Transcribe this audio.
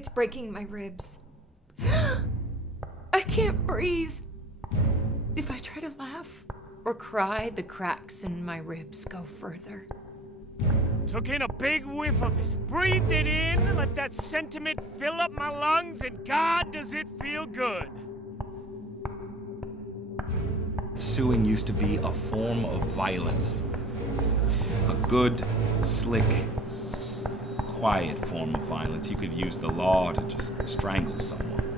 It's breaking my ribs. I can't breathe. If I try to laugh or cry, the cracks in my ribs go further. Took in a big whiff of it, breathed it in, let that sentiment fill up my lungs, and God, does it feel good. Suing used to be a form of violence. A good, slick, quiet form of violence. You could use the law to just strangle someone.